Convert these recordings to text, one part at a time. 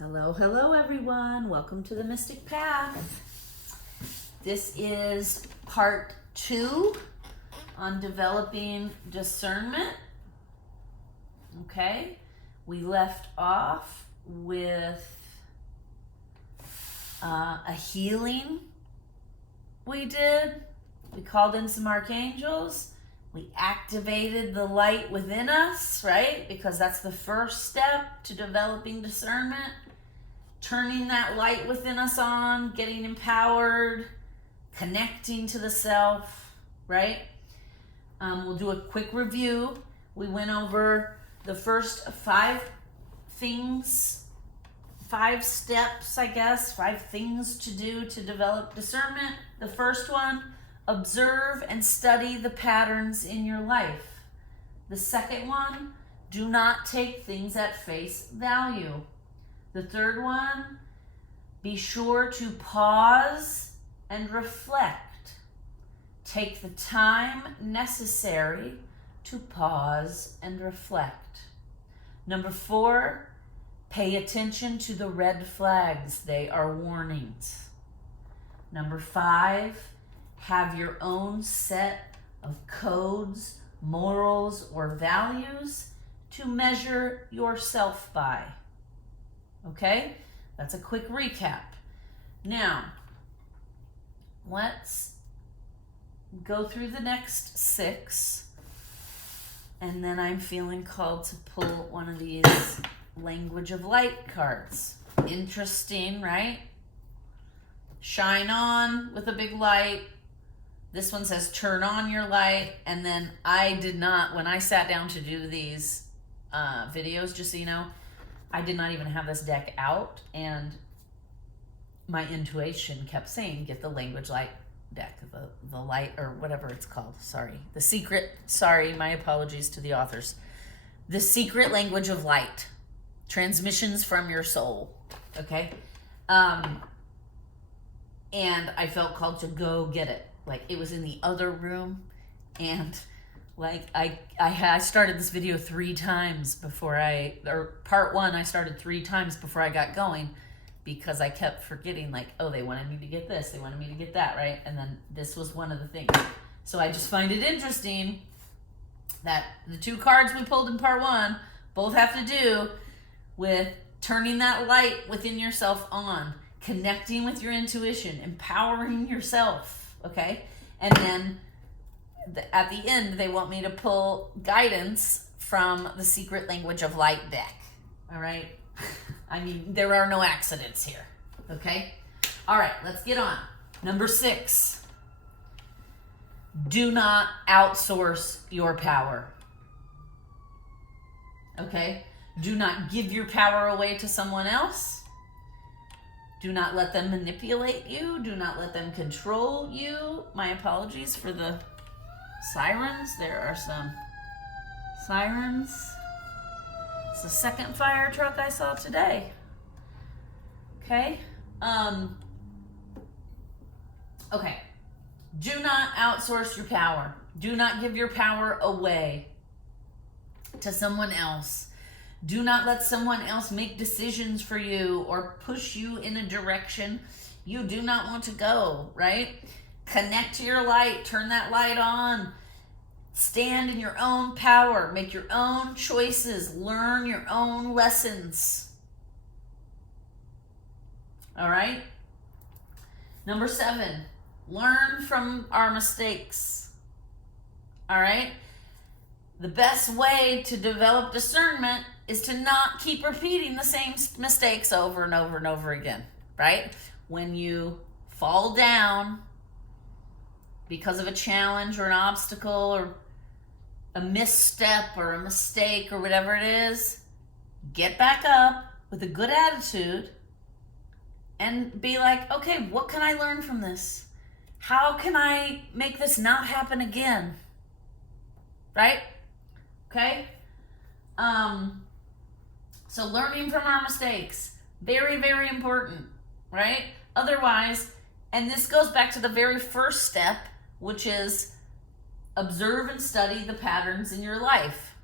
Hello, hello everyone. Welcome to the Mystic Path. This is part 2 on developing discernment. Okay, we left off with a healing we did. We called in some archangels. We activated the light within us, right? Because that's the first step to developing discernment. Turning that light within us on, getting empowered, connecting to the self, right? We'll do a quick review. We went over the first 5 things, 5 steps, I guess, 5 things to do to develop discernment. The first one, observe and study the patterns in your life. The second one, do not take things at face value. The third one, be sure to pause and reflect. Take the time necessary to pause and reflect. Number 4, pay attention to the red flags. They are warnings. Number 5, have your own set of codes, morals, or values to measure yourself by. Okay, that's a quick recap. Now, let's go through the next 6, and then I'm feeling called to pull one of these language of light cards. Interesting, right? Shine on with a big light. This one says turn on your light, and then I did not, when I sat down to do these videos, just so you know, I did not even have this deck out, and my intuition kept saying, get the language light deck, the light, or whatever it's called, the secret, my apologies to the authors. The secret language of light, transmissions from your soul, okay? And I felt called to go get it. Like, it was in the other room, and like I started this video 3 times before part 1 I started 3 times before I got going, because I kept forgetting, like, oh, they wanted me to get this, they wanted me to get that, right? And then this was one of the things. So I just find it interesting that the 2 cards we pulled in part 1 both have to do with turning that light within yourself on, connecting with your intuition, empowering yourself, okay? And then at the end, they want me to pull guidance from the secret language of light deck. All right? I mean, there are no accidents here. Okay? All right, let's get on. Number 6. Do not outsource your power. Okay? Do not give your power away to someone else. Do not let them manipulate you. Do not let them control you. My apologies for the sirens. There are some sirens. It's the second fire truck I saw today. Okay. Okay. Do not outsource your power. Do not give your power away to someone else. Do not let someone else make decisions for you or push you in a direction you do not want to go, right? Connect to your light. Turn that light on. Stand in your own power. Make your own choices. Learn your own lessons. All right? Number 7, learn from our mistakes. All right? The best way to develop discernment is to not keep repeating the same mistakes over and over and over again, right? When you fall down because of a challenge or an obstacle or a misstep or a mistake or whatever it is, get back up with a good attitude and be like, okay, what can I learn from this? How can I make this not happen again? Right? Okay? So learning from our mistakes, very, very important, right? Otherwise, and this goes back to the very first step, which is observe and study the patterns in your life.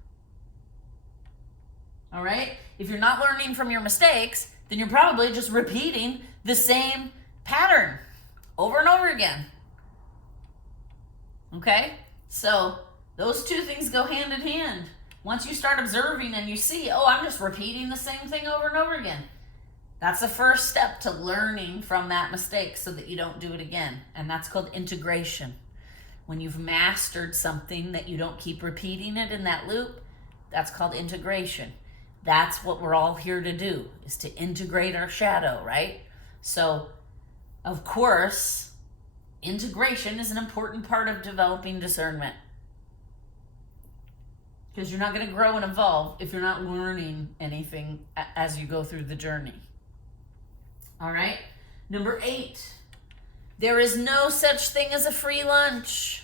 All right? If you're not learning from your mistakes, then you're probably just repeating the same pattern over and over again. Okay? So those two things go hand in hand. Once you start observing and you see, oh, I'm just repeating the same thing over and over again, that's the first step to learning from that mistake so that you don't do it again. And that's called integration. When you've mastered something that you don't keep repeating it in that loop, that's called integration. That's what we're all here to do, is to integrate our shadow, right? So, of course, integration is an important part of developing discernment. Because you're not going to grow and evolve if you're not learning anything as you go through the journey. All right? Number 8, there is no such thing as a free lunch.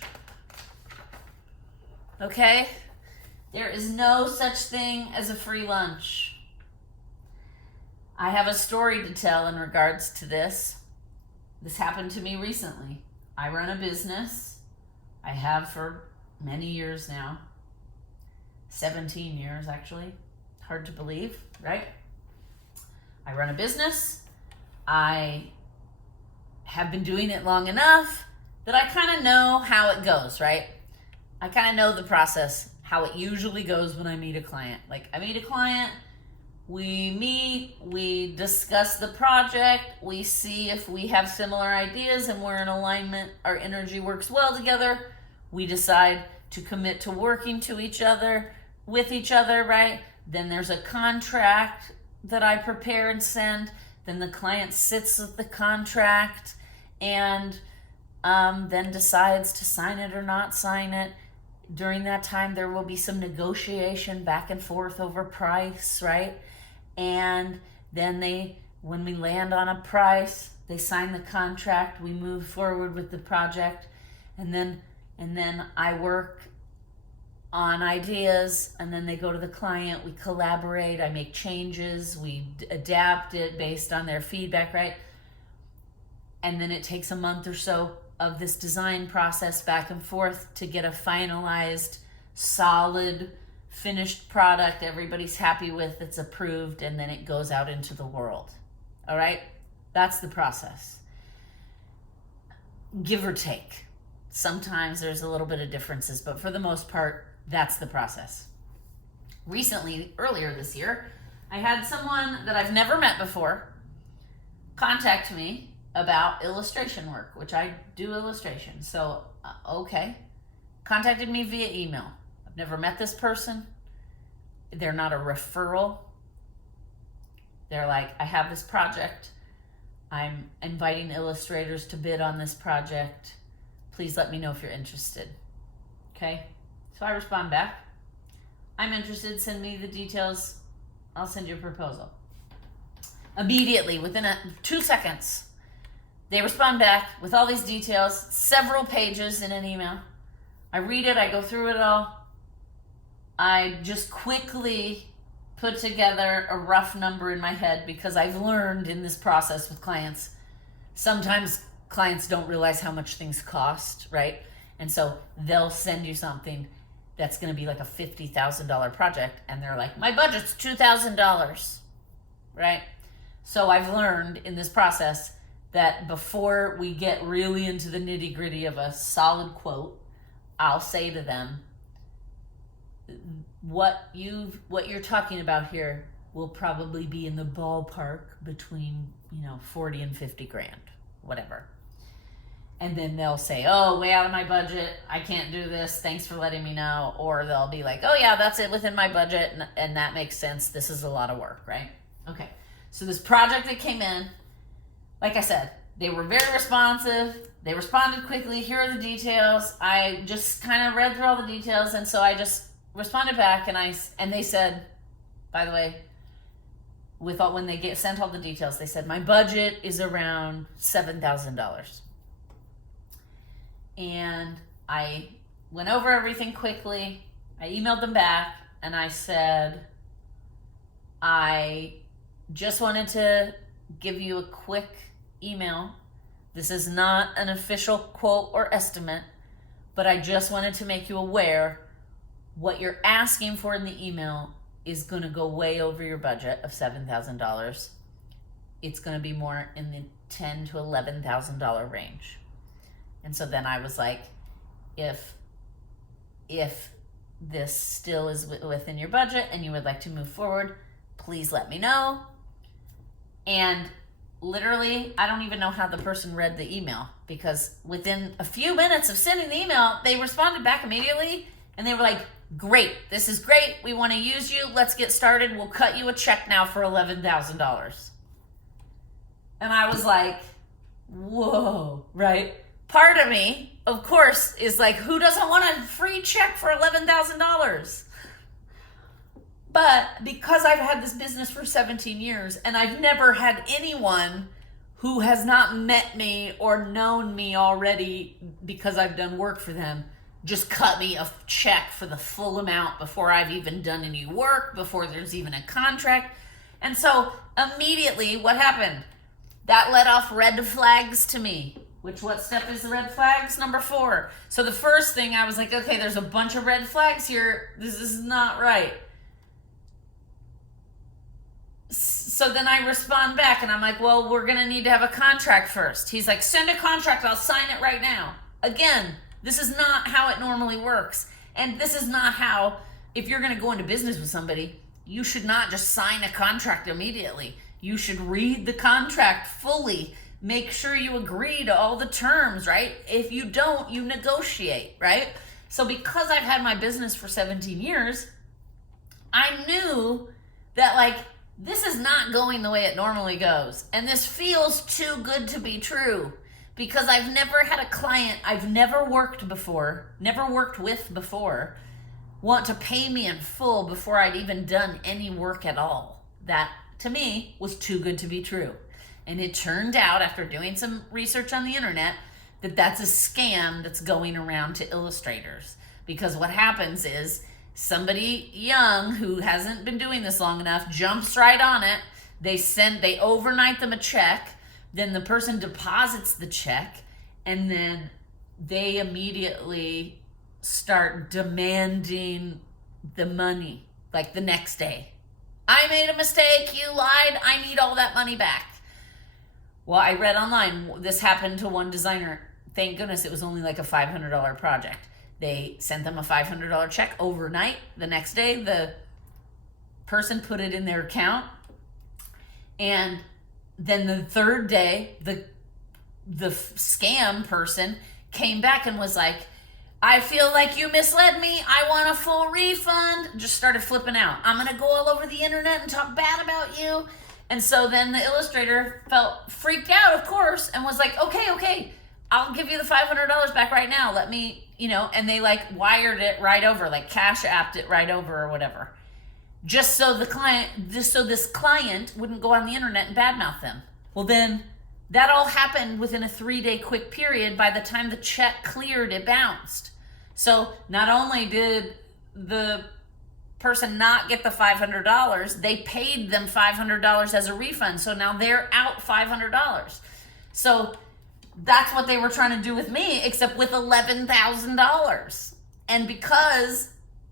Okay? There is no such thing as a free lunch. I have a story to tell in regards to this. This happened to me recently. I run a business. I have for many years now. 17 years, actually. Hard to believe, right? I run a business. I have been doing it long enough that I kind of know how it goes, right? I kind of know the process, how it usually goes when I meet a client. Like, I meet a client, we meet, we discuss the project, we see if we have similar ideas and we're in alignment, our energy works well together. We decide to commit to working with each other, right? Then there's a contract that I prepare and send. Then the client sits with the contract and then decides to sign it or not sign it. During that time, there will be some negotiation back and forth over price, right? And then when we land on a price, they sign the contract, we move forward with the project, and then I work on ideas, and then they go to the client, we collaborate, I make changes, we adapt it based on their feedback, right? And then it takes a month or so of this design process back and forth to get a finalized, solid, finished product everybody's happy with, that's approved, and then it goes out into the world. All right? That's the process. Give or take. Sometimes there's a little bit of differences, but for the most part, that's the process. Recently, earlier this year, I had someone that I've never met before contact me about illustration work, which I do illustration. So, okay. Contacted me via email. I've never met this person. They're not a referral. They're like, I have this project. I'm inviting illustrators to bid on this project. Please let me know if you're interested. Okay? So I respond back. I'm interested. Send me the details. I'll send you a proposal. Immediately, within 2 seconds, they respond back with all these details, several pages in an email. I read it. I go through it all. I just quickly put together a rough number in my head because I've learned in this process with clients, sometimes clients don't realize how much things cost, right? And so they'll send you something that's going to be like a $50,000 project, and they're like, my budget's $2,000, right? So I've learned in this process that before we get really into the nitty gritty of a solid quote, I'll say to them, what you're talking about here will probably be in the ballpark between 40 and 50 grand, whatever. And then they'll say, oh, way out of my budget, I can't do this, thanks for letting me know. Or they'll be like, oh yeah, that's it, within my budget, and that makes sense, this is a lot of work, right? Okay, so this project that came in, like I said, they were very responsive, they responded quickly, here are the details. I just kind of read through all the details, and so I just responded back, and they said, by the way, when they sent all the details, they said, my budget is around $7,000. And I went over everything quickly. I emailed them back, and I said, I just wanted to give you a quick email. This is not an official quote or estimate, but I just wanted to make you aware what you're asking for in the email is going to go way over your budget of $7,000. it's going to be more in the $10,000 to $11,000 range. And so then I was like, if this still is within your budget and you would like to move forward, please let me know. And literally, I don't even know how the person read the email, because within a few minutes of sending the email, they responded back immediately and they were like, great, this is great. We want to use you. Let's get started. We'll cut you a check now for $11,000. And I was like, whoa, right? Part of me, of course, is like, who doesn't want a free check for $11,000? But because I've had this business for 17 years and I've never had anyone who has not met me or known me already because I've done work for them just cut me a check for the full amount before I've even done any work, before there's even a contract. And so immediately what happened? That let off red flags to me. What step is the red flags? Number 4. So the first thing I was like, okay, there's a bunch of red flags here. This is not right. So then I respond back and I'm like, well, we're going to need to have a contract first. He's like, send a contract. I'll sign it right now. Again, this is not how it normally works. And this is not how, if you're going to go into business with somebody, you should not just sign a contract immediately. You should read the contract fully. Make sure you agree to all the terms, right? If you don't, you negotiate, right? So because I've had my business for 17 years, I knew that like, this is not going the way it normally goes. And this feels too good to be true, because I've never had a client I've never worked with before, want to pay me in full before I'd even done any work at all. That, to me, was too good to be true. And it turned out, after doing some research on the internet, that that's a scam that's going around to illustrators. Because what happens is, somebody young who hasn't been doing this long enough jumps right on it. They overnight them a check. Then the person deposits the check, and then they immediately start demanding the money, like the next day. I made a mistake. You lied. I need all that money back. Well, I read online, this happened to one designer. Thank goodness it was only like a $500 project. They sent them a $500 check overnight. The next day, the person put it in their account. And then the third day, the scam person came back and was like, I feel like you misled me. I want a full refund. Just started flipping out. I'm going to go all over the internet and talk bad about you. And so then the illustrator felt freaked out, of course, and was like, okay, I'll give you the $500 back right now. Let me, and they like wired it right over, like cash apped it right over or whatever. Just so this client wouldn't go on the internet and badmouth them. Well, then that all happened within a 3-day quick period. By the time the check cleared, it bounced. So not only did the person not get the $500, they paid them $500 as a refund. So now they're out $500. So that's what they were trying to do with me, except with $11,000. And because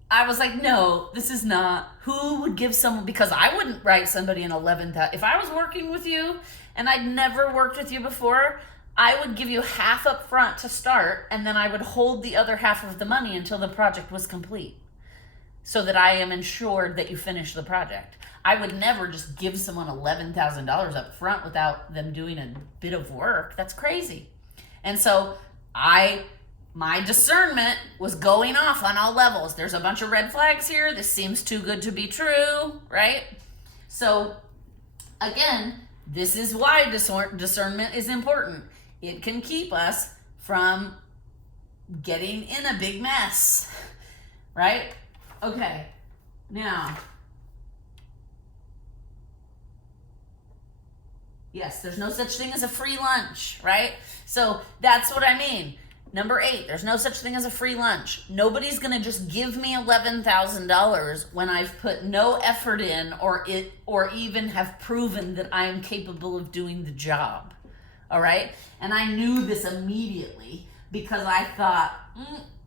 I was like, no, this is not. Who would give someone, because I wouldn't write somebody an $11,000. If I was working with you and I'd never worked with you before, I would give you half up front to start, and then I would hold the other half of the money until the project was complete, so that I am ensured that you finish the project. I would never just give someone $11,000 up front without them doing a bit of work. That's crazy. And so my discernment was going off on all levels. There's a bunch of red flags here. This seems too good to be true, right? So again, this is why discernment is important. It can keep us from getting in a big mess, right? Okay, now, yes, there's no such thing as a free lunch, right? So that's what I mean. Number 8, there's no such thing as a free lunch. Nobody's gonna just give me $11,000 when I've put no effort in or even have proven that I am capable of doing the job, all right? And I knew this immediately because I thought,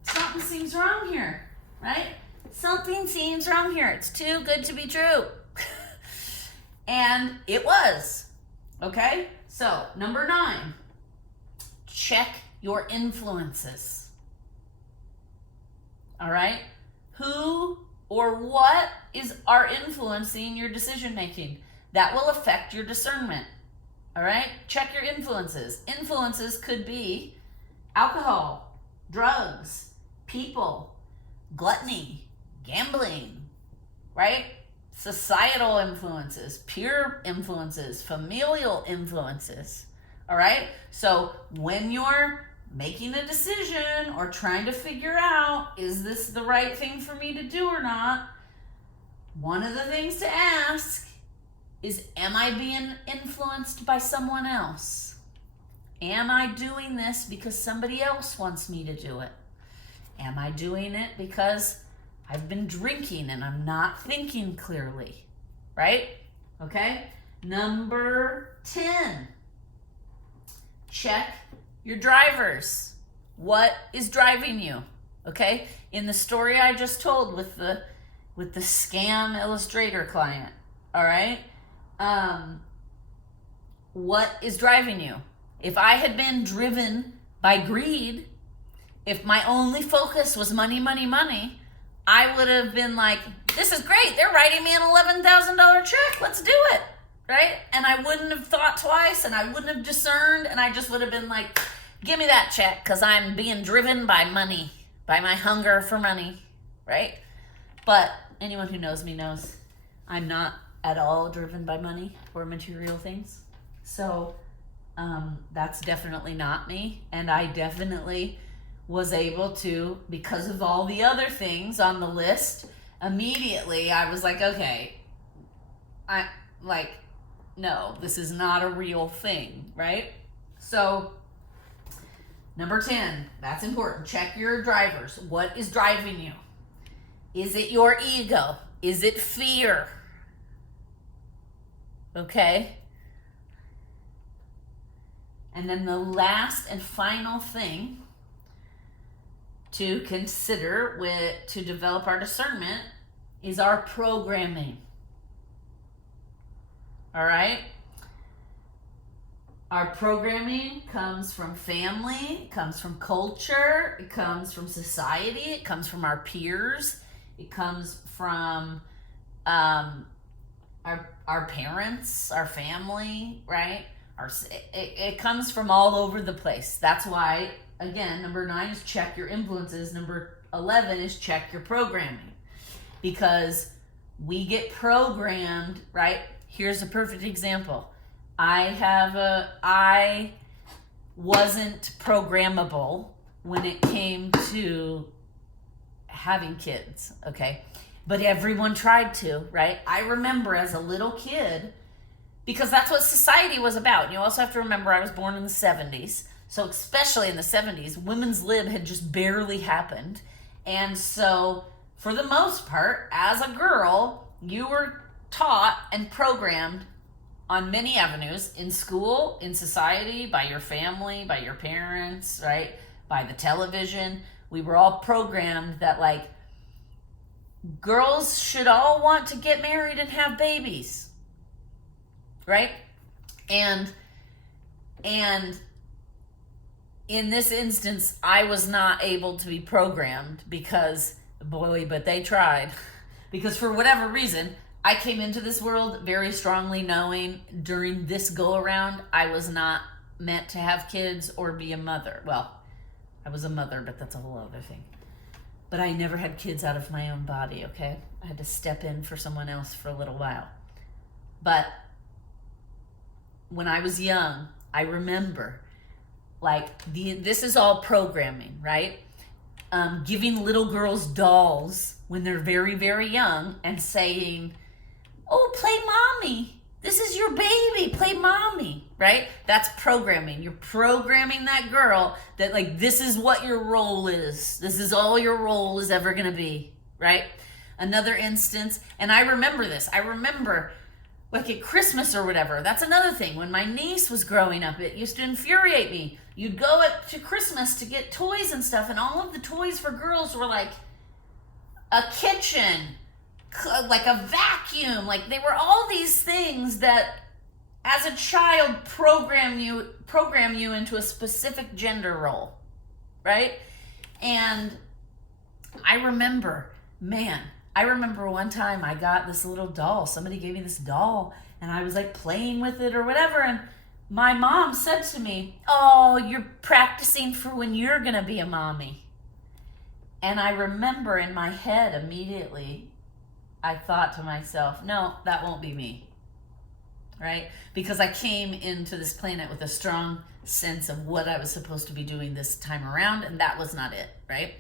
something seems wrong here, right? Something seems wrong here. It's too good to be true. And it was. Okay? So, number 9, check your influences. All right? Who or what are influencing your decision making? That will affect your discernment. All right? Check your influences. Influences could be alcohol, drugs, people, gluttony, gambling, right? Societal influences, peer influences, familial influences. All right? So when you're making a decision or trying to figure out, is this the right thing for me to do or not? One of the things to ask is, am I being influenced by someone else? Am I doing this because somebody else wants me to do it? Am I doing it because I've been drinking and I'm not thinking clearly? Right? Okay? Number 10, check your drivers. What is driving you? Okay? In the story I just told with the scam illustrator client, all right? What is driving you? If I had been driven by greed, if my only focus was money, money, money, I would have been like, this is great. They're writing me an $11,000 check. Let's do it. Right? And I wouldn't have thought twice, and I wouldn't have discerned, and I just would have been like, give me that check because I'm being driven by money, by my hunger for money. Right? But anyone who knows me knows I'm not at all driven by money or material things. So that's definitely not me. And I definitely was able to, because of all the other things on the list, immediately I was like, okay, no, this is not a real thing, right? So number 10, that's important. Check your drivers. What is driving you? Is it your ego? Is it fear? Okay? And then the last and final thing to consider to develop our discernment is our programming. All right? Our programming comes from family, it comes from culture, it comes from society, it comes from our peers, it comes from our parents, our family, right? It comes from all over the place. That's why, again, number 9 is check your influences. Number 11 is check your programming. Because we get programmed, right? Here's a perfect example. I wasn't programmable when it came to having kids, okay? But everyone tried to, right? I remember as a little kid, because that's what society was about. You also have to remember I was born in the 70s. So especially in the 70s, women's lib had just barely happened. And so for the most part, as a girl, you were taught and programmed on many avenues, in school, in society, by your family, by your parents, right? By the television. We were all programmed that, like, girls should all want to get married and have babies, right? And in this instance, I was not able to be programmed because, boy, but they tried. Because for whatever reason, I came into this world very strongly knowing during this go-around, I was not meant to have kids or be a mother. Well, I was a mother, but that's a whole other thing. But I never had kids out of my own body, okay? I had to step in for someone else for a little while. But when I was young, I remember, like, this is all programming, right? Giving little girls dolls when they're very, very young and saying, oh, play mommy. This is your baby. Play mommy, right? That's programming. You're programming that girl that, like, this is what your role is. This is all your role is ever going to be, right? Another instance, and I remember this. I remember, like, at Christmas or whatever. That's another thing. When my niece was growing up, it used to infuriate me. You'd go up to Christmas to get toys and stuff, and all of the toys for girls were, like, a kitchen, like a vacuum, like they were all these things that as a child program you into a specific gender role, right? And I remember one time I got this little doll. Somebody gave me this doll and I was like playing with it or whatever, and my mom said to me, "Oh, you're practicing for when you're gonna be a mommy." And I remember in my head immediately, I thought to myself, no, that won't be me, right? Because I came into this planet with a strong sense of what I was supposed to be doing this time around, and that was not it, right?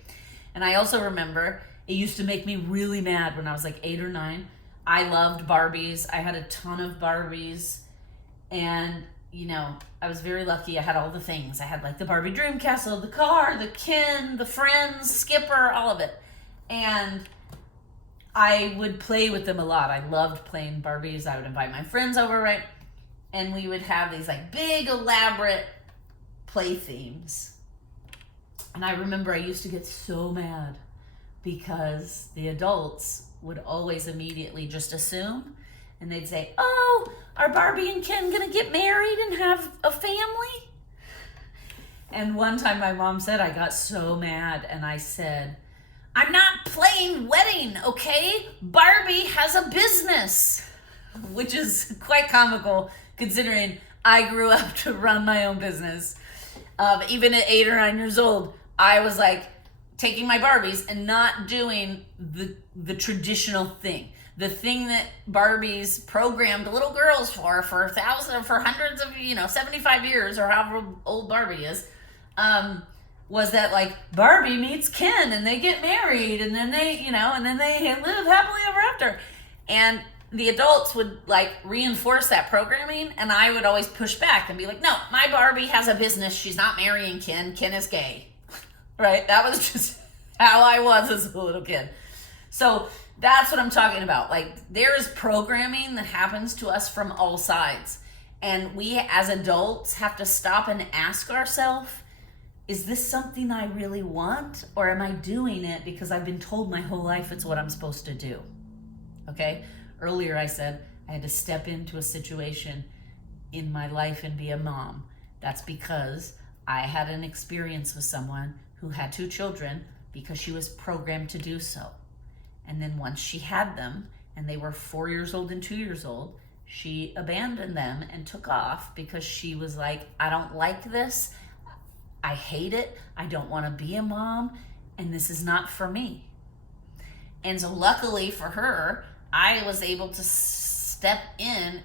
And I also remember it used to make me really mad when I was like 8 or 9. I loved Barbies. I had a ton of Barbies, and you know, I was very lucky. I had all the things. I had like the Barbie dream castle, the car, the Ken, the Friends, Skipper, all of it. And I would play with them a lot. I loved playing Barbies. I would invite my friends over, right? And we would have these like big elaborate play themes. And I remember I used to get so mad because the adults would always immediately just assume, and they'd say, "Oh, are Barbie and Ken gonna get married and have a family?" And one time my mom said, I got so mad and I said, "I'm not playing wedding, okay? Barbie has a business." Which is quite comical considering I grew up to run my own business. Even at 8 or 9 years old, I was like taking my Barbies and not doing the traditional thing. The thing that Barbies programmed little girls for hundreds of, 75 years or however old Barbie is, was that like Barbie meets Ken and they get married and then they live happily ever after. And the adults would like reinforce that programming, and I would always push back and be like, "No, my Barbie has a business. She's not marrying Ken. Ken is gay." Right? That was just how I was as a little kid. So that's what I'm talking about. Like, there is programming that happens to us from all sides. And we as adults have to stop and ask ourselves, is this something I really want? Or am I doing it because I've been told my whole life it's what I'm supposed to do? Okay? Earlier I said I had to step into a situation in my life and be a mom. That's because I had an experience with someone who had 2 children because she was programmed to do so. And then once she had them and they were 4 years old and 2 years old, she abandoned them and took off because she was like, "I don't like this. I hate it. I don't want to be a mom. And this is not for me." And so luckily for her, I was able to step in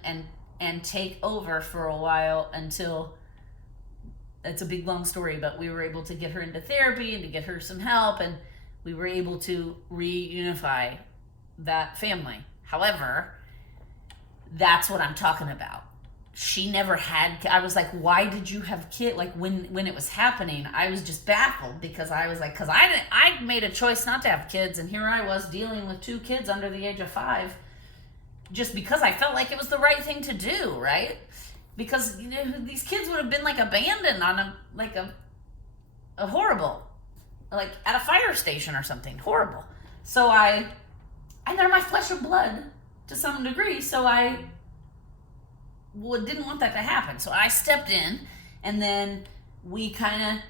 and take over for a while until, it's a big long story, but we were able to get her into therapy and to get her some help, and we were able to reunify that family. However, that's what I'm talking about. She never had, I was like, "Why did you have kids?" Like when it was happening, I was just baffled because I was like, because I made a choice not to have kids, and here I was dealing with 2 kids under the age of 5 just because I felt like it was the right thing to do, right? Because these kids would have been like abandoned on a horrible, like at a fire station or something horrible. So and they're my flesh and blood to some degree, so I didn't want that to happen. So I stepped in, and then we kind of,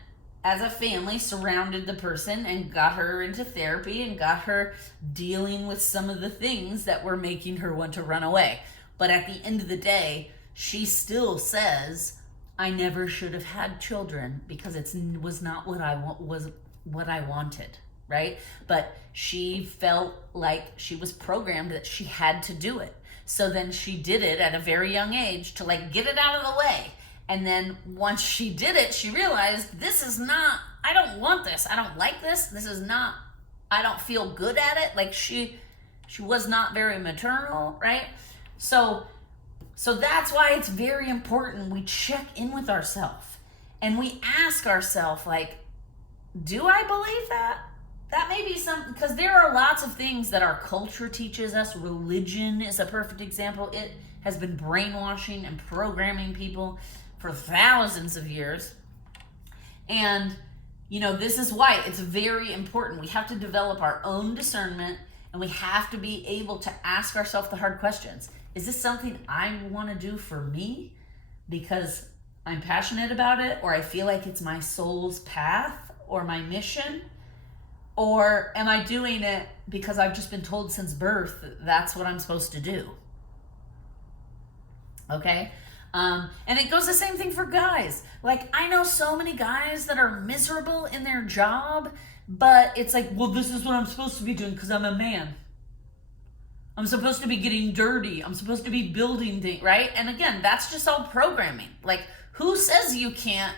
as a family, surrounded the person and got her into therapy and got her dealing with some of the things that were making her want to run away. But at the end of the day, she still says, "I never should have had children because it was not what I wanted," right? But she felt like she was programmed that she had to do it. So then she did it at a very young age to like get it out of the way. And then once she did it, she realized, this is not, I don't want this. I don't like this. This is not, I don't feel good at it. Like she was not very maternal, right? So that's why it's very important we check in with ourselves and we ask ourselves, like, do I believe that? That may be something, because there are lots of things that our culture teaches us. Religion is a perfect example. It has been brainwashing and programming people for thousands of years. And, this is why it's very important. We have to develop our own discernment, and we have to be able to ask ourselves the hard questions. Is this something I want to do for me because I'm passionate about it, or I feel like it's my soul's path or my mission? Or am I doing it because I've just been told since birth that's what I'm supposed to do? Okay? And it goes the same thing for guys. Like, I know so many guys that are miserable in their job, but it's like, well, this is what I'm supposed to be doing because I'm a man. I'm supposed to be getting dirty. I'm supposed to be building things, right? And again, that's just all programming. Like, who says you can't?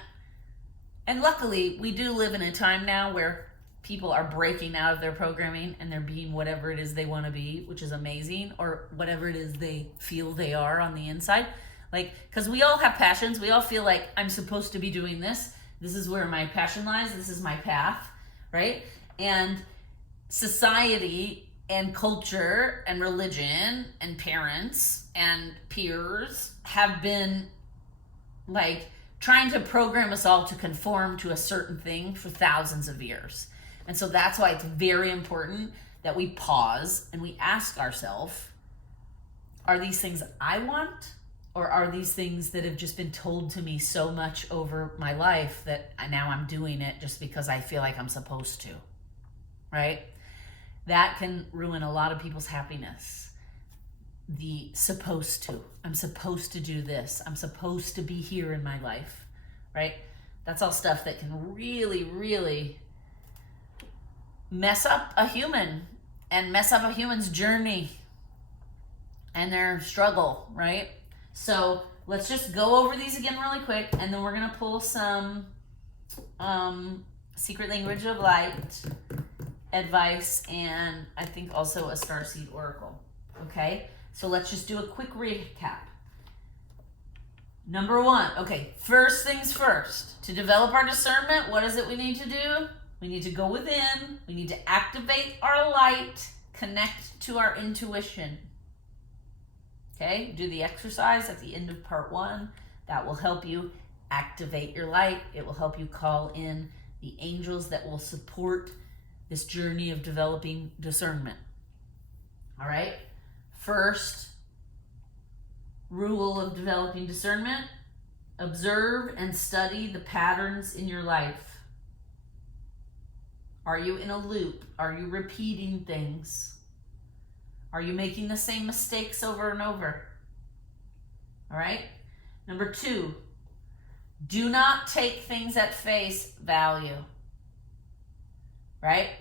And luckily, we do live in a time now where people are breaking out of their programming and they're being whatever it is they want to be, which is amazing, or whatever it is they feel they are on the inside. Like, because we all have passions. We all feel like I'm supposed to be doing this. This is where my passion lies. This is my path, right? And society and culture and religion and parents and peers have been like trying to program us all to conform to a certain thing for thousands of years. And so that's why it's very important that we pause and we ask ourselves, are these things I want, or are these things that have just been told to me so much over my life that now I'm doing it just because I feel like I'm supposed to, right? That can ruin a lot of people's happiness. The supposed to. I'm supposed to do this. I'm supposed to be here in my life, right? That's all stuff that can really, really mess up a human and mess up a human's journey and their struggle, right? So let's just go over these again really quick, and then we're going to pull some secret language of light advice, and I think also a starseed oracle. Okay, so let's just do a quick recap. Number one, okay, first things first. To develop our discernment, what is it we need to do? We need to go within. We need to activate our light, connect to our intuition. Okay, do the exercise at the end of part 1. That will help you activate your light. It will help you call in the angels that will support this journey of developing discernment. All right, first rule of developing discernment: observe and study the patterns in your life. Are you in a loop? Are you repeating things? Are you making the same mistakes over and over? All right. Number 2, do not take things at face value. Right?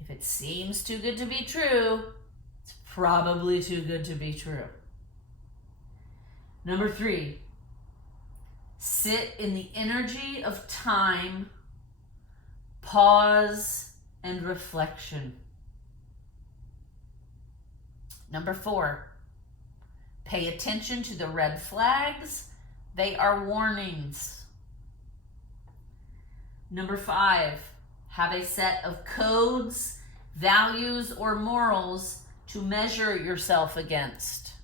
If it seems too good to be true, it's probably too good to be true. Number 3, sit in the energy of time, pause, and reflection. Number 4, pay attention to the red flags. They are warnings. Number 5, have a set of codes, values, or morals to measure yourself against.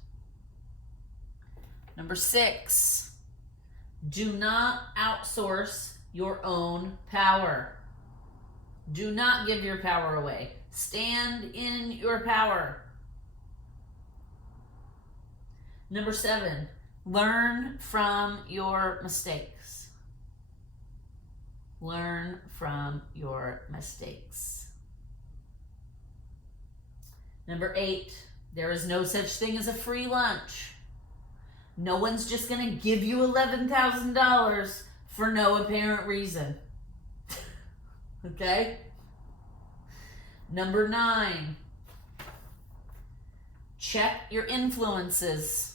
Number 6, do not outsource your own power. Do not give your power away. Stand in your power. Number 7, learn from your mistakes. Learn from your mistakes. Number 8, there is no such thing as a free lunch. No one's just going to give you $11,000 for no apparent reason. Okay? Number 9, check your influences.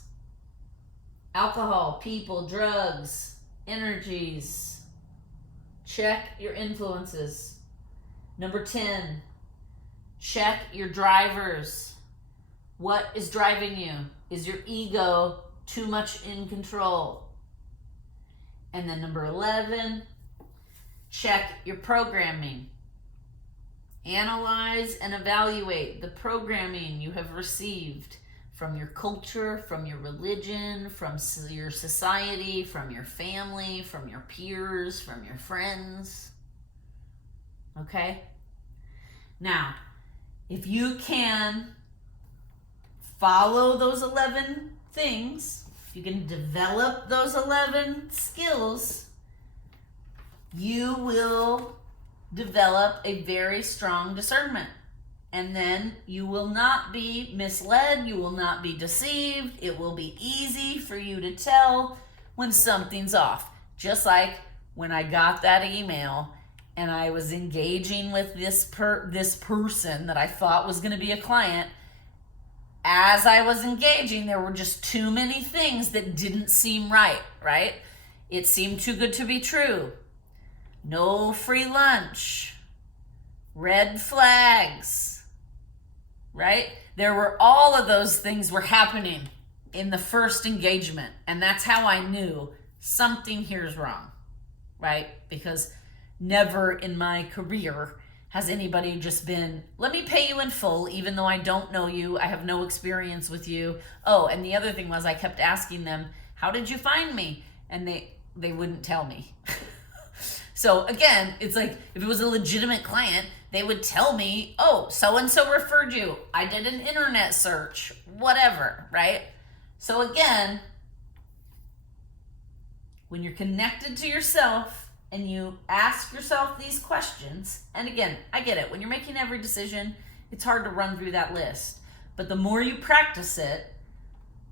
Alcohol, people, drugs, energies. Check your influences. Number 10, check your drivers. What is driving you? Is your ego too much in control? And then number 11, check your programming. Analyze and evaluate the programming you have received from your culture, from your religion, from your society, from your family, from your peers, from your friends. Okay? Now, if you can follow those 11 things, if you can develop those 11 skills, you will develop a very strong discernment. And then you will not be misled, you will not be deceived. It will be easy for you to tell when something's off. Just like when I got that email and I was engaging with this person that I thought was going to be a client. As I was engaging, there were just too many things that didn't seem right, right? It seemed too good to be true. No free lunch. Red flags, right? There were all of those things were happening in the first engagement. And that's how I knew something here is wrong, right? Because never in my career has anybody just been, let me pay you in full, even though I don't know you, I have no experience with you. Oh, and the other thing was I kept asking them, how did you find me? And they wouldn't tell me. So again, it's like, if it was a legitimate client, they would tell me, oh, so-and-so referred you. I did an internet search, whatever, right? So again, when you're connected to yourself and you ask yourself these questions, and again, I get it. When you're making every decision, it's hard to run through that list. But the more you practice it,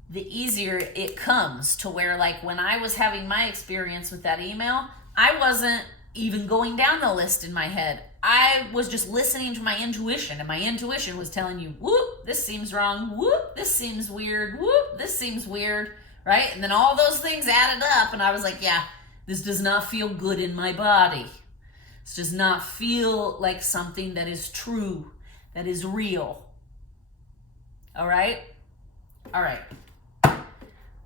the easier it comes to where, like, when I was having my experience with that email, I wasn't even going down the list in my head. I was just listening to my intuition, and my intuition was telling you, whoop, this seems wrong, whoop, this seems weird, whoop, this seems weird, right? And then all those things added up, and I was like, yeah, this does not feel good in my body. This does not feel like something that is true, that is real. All right? All right.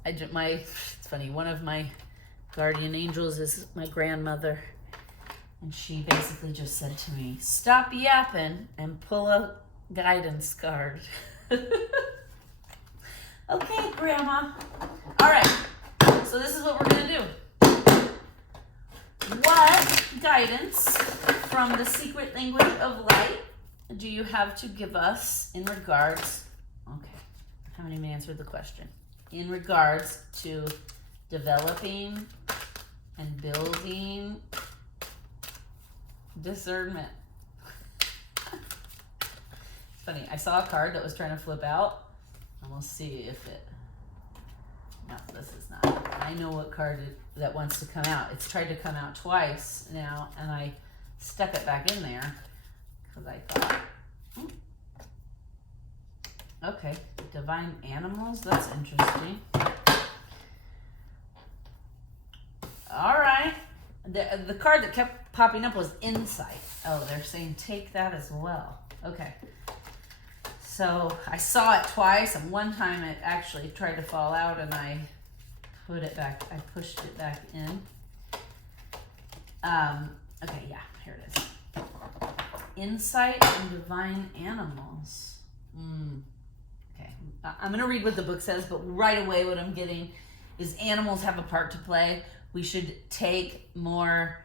It's funny, one of my guardian angels is my grandmother, and she basically just said to me, stop yapping and pull a guidance card. Okay, Grandma. All right, so this is what we're gonna do. What guidance from the secret language of light do you have to give us in regards, okay, I haven't even answered the question, in regards to developing and building discernment? It's funny, I saw a card that was trying to flip out, and we'll see if it, no, this is not. I know what card that wants to come out. It's tried to come out twice now, and I stuck it back in there because I thought, okay, divine animals, that's interesting. All right. The card that kept popping up was insight. Oh, they're saying take that as well. Okay. So I saw it twice, and one time it actually tried to fall out, and I put it back. I pushed it back in. Okay, yeah, here it is. Insight and divine animals. Okay, I'm going to read what the book says, but right away what I'm getting is animals have a part to play. We should take more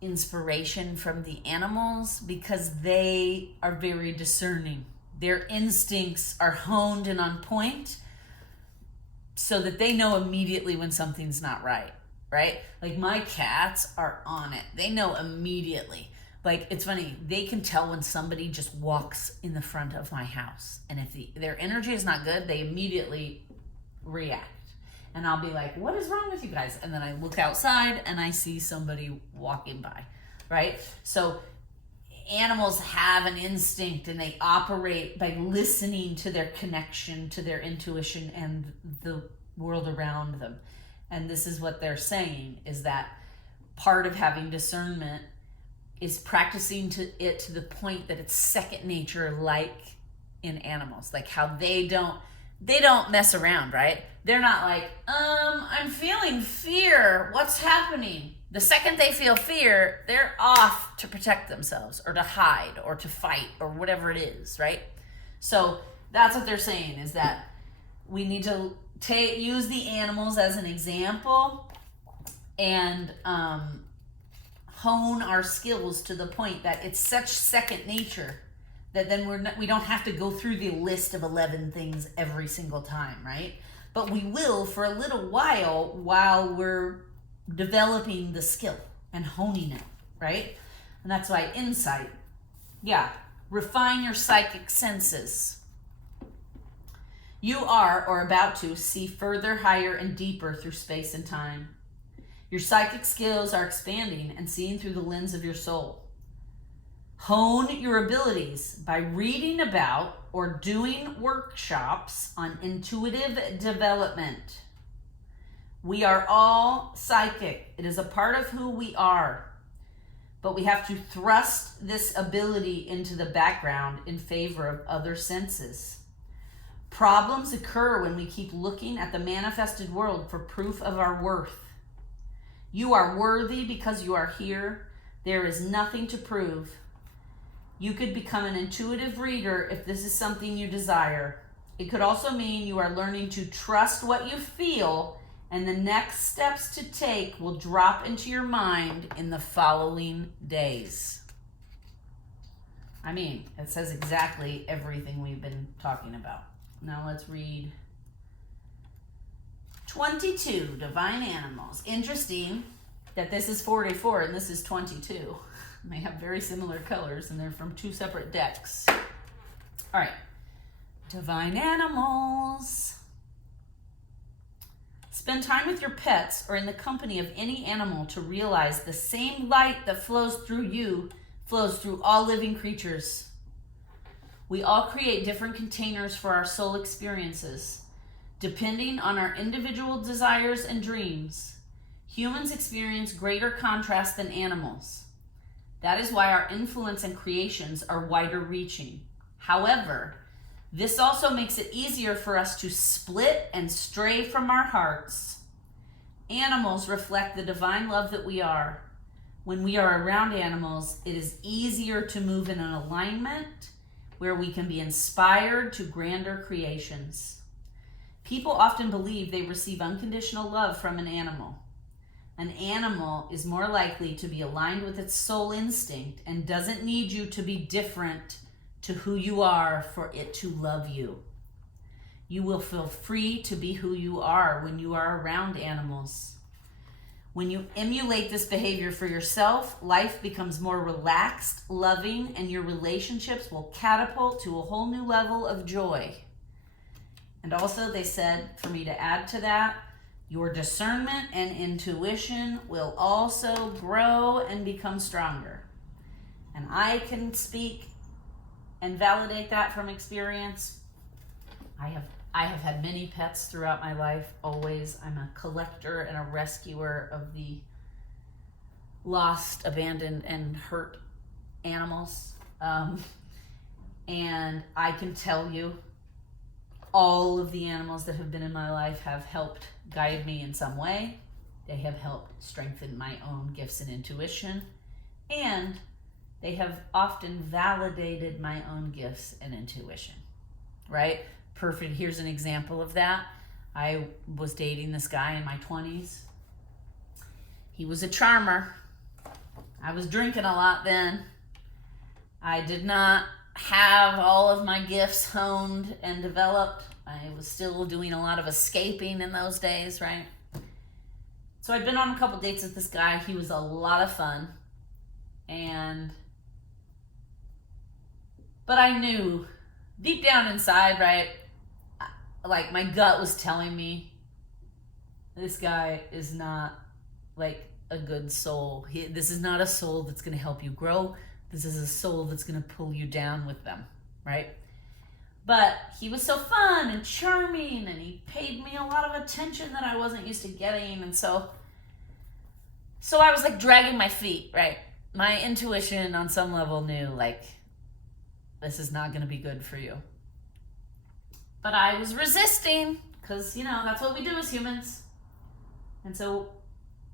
inspiration from the animals because they are very discerning. Their instincts are honed and on point so that they know immediately when something's not right, right? Like my cats are on it. They know immediately. Like, it's funny, they can tell when somebody just walks in the front of my house. And if their energy is not good, they immediately react. And I'll be like, what is wrong with you guys? And then I look outside and I see somebody walking by, right? So animals have an instinct, and they operate by listening to their connection, to their intuition and the world around them. And this is what they're saying, is that part of having discernment is practicing it to the point that it's second nature, like in animals, like how they don't mess around, right? They're not like, I'm feeling fear. What's happening? The second they feel fear, they're off to protect themselves or to hide or to fight or whatever it is, right? So that's what they're saying, is that we need to use the animals as an example and hone our skills to the point that it's such second nature that then we don't have to go through the list of 11 things every single time, right? But we will for a little while we're developing the skill and honing it, right? And that's why insight, yeah, refine your psychic senses. You are, or about to, see further, higher, and deeper through space and time. Your psychic skills are expanding and seeing through the lens of your soul. Hone your abilities by reading about or doing workshops on intuitive development. We are all psychic. It is a part of who we are. But we have to thrust this ability into the background in favor of other senses. Problems occur when we keep looking at the manifested world for proof of our worth. You are worthy because you are here. There is nothing to prove. You could become an intuitive reader if this is something you desire. It could also mean you are learning to trust what you feel, and the next steps to take will drop into your mind in the following days. I mean, it says exactly everything we've been talking about. Now let's read 22, divine animals. Interesting that this is 44 and this is 22. They have very similar colors and they're from two separate decks. All right, divine animals. Spend time with your pets or in the company of any animal to realize the same light that flows through you flows through all living creatures. We all create different containers for our soul experiences, depending on our individual desires and dreams. Humans experience greater contrast than animals. That is why our influence and creations are wider reaching. However, this also makes it easier for us to split and stray from our hearts. Animals reflect the divine love that we are. When we are around animals, it is easier to move in an alignment where we can be inspired to grander creations. People often believe they receive unconditional love from an animal. An animal is more likely to be aligned with its soul instinct and doesn't need you to be different to who you are for it to love you. You will feel free to be who you are when you are around animals. When you emulate this behavior for yourself, life becomes more relaxed, loving, and your relationships will catapult to a whole new level of joy. And also they said for me to add to that, your discernment and intuition will also grow and become stronger. And I can speak and validate that from experience. I have had many pets throughout my life, always. I'm a collector and a rescuer of the lost, abandoned, and hurt animals. And I can tell you, all of the animals that have been in my life have helped guide me in some way. They have helped strengthen my own gifts and intuition. And they have often validated my own gifts and intuition, right? Perfect. Here's an example of that. I was dating this guy in my 20s. He was a charmer. I was drinking a lot then. I did not have all of my gifts honed and developed. I was still doing a lot of escaping in those days, right? So I'd been on a couple dates with this guy. He was a lot of fun. But I knew deep down inside, right? Like my gut was telling me this guy is not like a good soul. This is not a soul that's going to help you grow. This is a soul that's going to pull you down with them, right? But he was so fun and charming, and he paid me a lot of attention that I wasn't used to getting. And so I was like dragging my feet, right? My intuition on some level knew like, this is not going to be good for you. But I was resisting because, that's what we do as humans. And so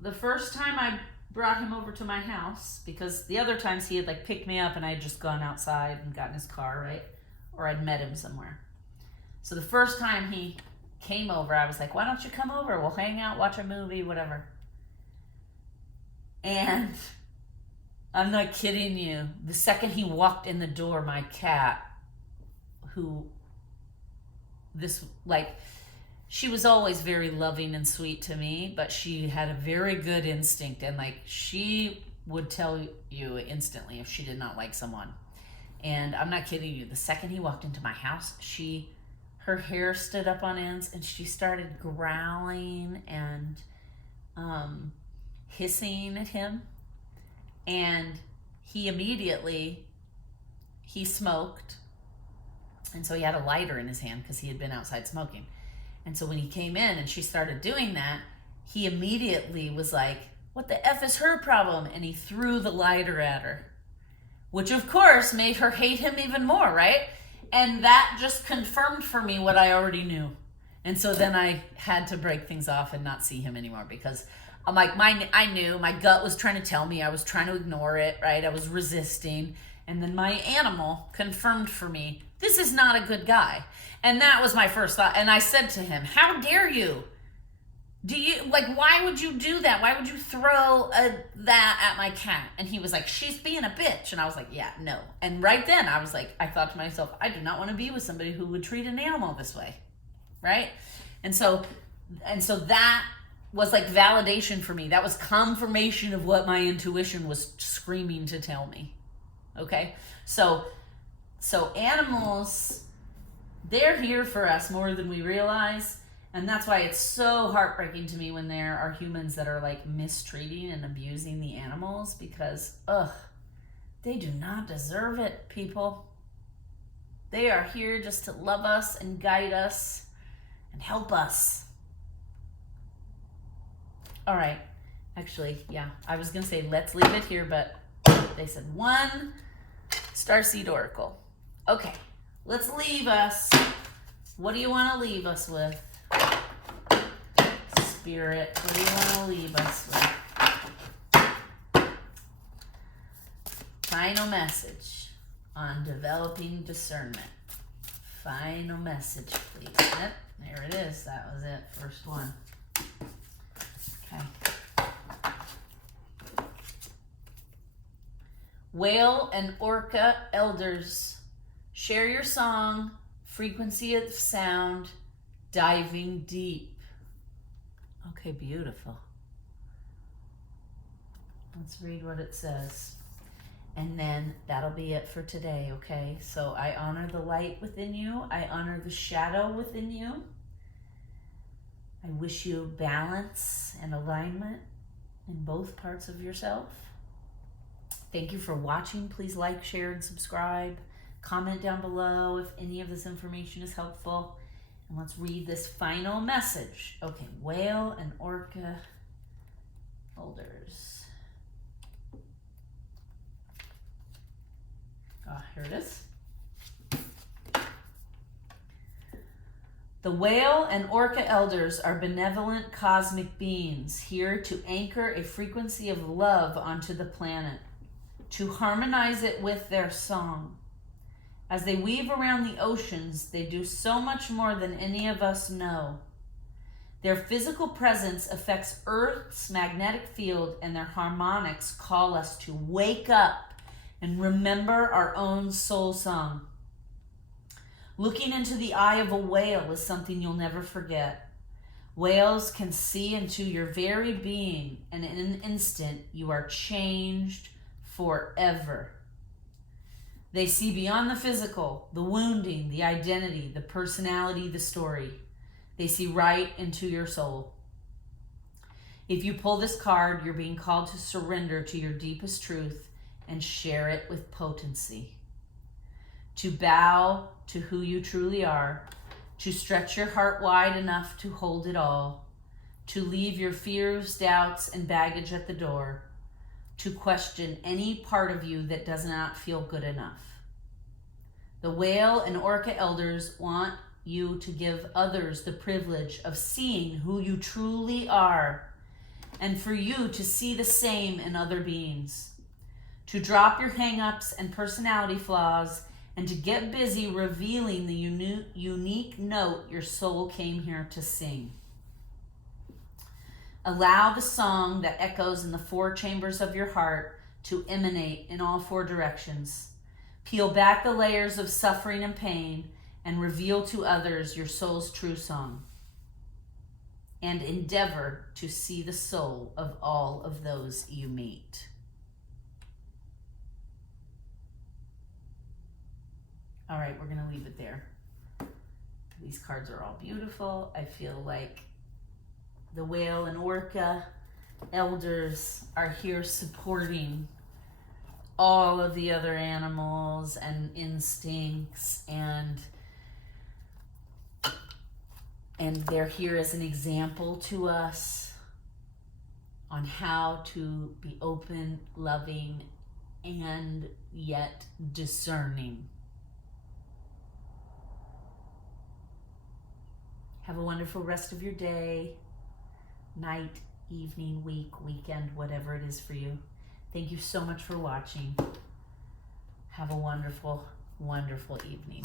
the first time I brought him over to my house, because the other times he had like picked me up and I had just gone outside and got in his car, right? Or I'd met him somewhere. So the first time he came over, I was like, why don't you come over? We'll hang out, watch a movie, whatever. And I'm not kidding you. The second he walked in the door, my cat, she was always very loving and sweet to me, but she had a very good instinct, and like she would tell you instantly if she did not like someone. And I'm not kidding you. The second he walked into my house, her hair stood up on ends, and she started growling and hissing at him. And he smoked, and so he had a lighter in his hand because he had been outside smoking. And so when he came in and she started doing that, he immediately was like, what the F is her problem? And he threw the lighter at her, which of course made her hate him even more, right? And that just confirmed for me what I already knew. And so then I had to break things off and not see him anymore, because I'm like, I knew, my gut was trying to tell me, I was trying to ignore it, right? I was resisting. And then my animal confirmed for me, this is not a good guy. And that was my first thought. And I said to him, how dare you? Why would you do that? Why would you throw that at my cat? And he was like, she's being a bitch. And I was like, yeah, no. And right then I was like, I thought to myself, I do not want to be with somebody who would treat an animal this way. Right? And so that was like validation for me. That was confirmation of what my intuition was screaming to tell me. Okay? So animals, they're here for us more than we realize. And that's why it's so heartbreaking to me when there are humans that are like mistreating and abusing the animals, because, they do not deserve it, people. They are here just to love us and guide us and help us. All right. Actually, yeah, I was going to say let's leave it here, but they said one starseed oracle. Okay, let's leave us. What do you want to leave us with? Spirit, what do you want to leave us with? Final message on developing discernment. Final message, please. Yep, there it is. That was it. First one. Okay. Whale and orca elders, share your song, frequency of sound, diving deep. Okay, beautiful. Let's read what it says. And then that'll be it for today, okay? So I honor the light within you. I honor the shadow within you. I wish you balance and alignment in both parts of yourself. Thank you for watching. Please like, share, and subscribe. Comment down below if any of this information is helpful. And let's read this final message. Okay, whale and orca elders. Here it is. The whale and orca elders are benevolent cosmic beings here to anchor a frequency of love onto the planet, to harmonize it with their song. As they weave around the oceans, they do so much more than any of us know. Their physical presence affects Earth's magnetic field, and their harmonics call us to wake up and remember our own soul song. Looking into the eye of a whale is something you'll never forget. Whales can see into your very being, and in an instant, you are changed forever. They see beyond the physical, the wounding, the identity, the personality, the story. They see right into your soul. If you pull this card, you're being called to surrender to your deepest truth and share it with potency. To bow to who you truly are, to stretch your heart wide enough to hold it all, to leave your fears, doubts, and baggage at the door, to question any part of you that does not feel good enough. The whale and orca elders want you to give others the privilege of seeing who you truly are, and for you to see the same in other beings. To drop your hang-ups and personality flaws, and to get busy revealing the unique note your soul came here to sing. Allow the song that echoes in the four chambers of your heart to emanate in all four directions. Peel back the layers of suffering and pain and reveal to others your soul's true song. And endeavor to see the soul of all of those you meet. All right, we're going to leave it there. These cards are all beautiful. I feel like the whale and orca elders are here supporting all of the other animals and instincts, and they're here as an example to us on how to be open, loving, and yet discerning. Have a wonderful rest of your day, night, evening, week, weekend, whatever it is for you. Thank you so much for watching. Have a wonderful, wonderful evening.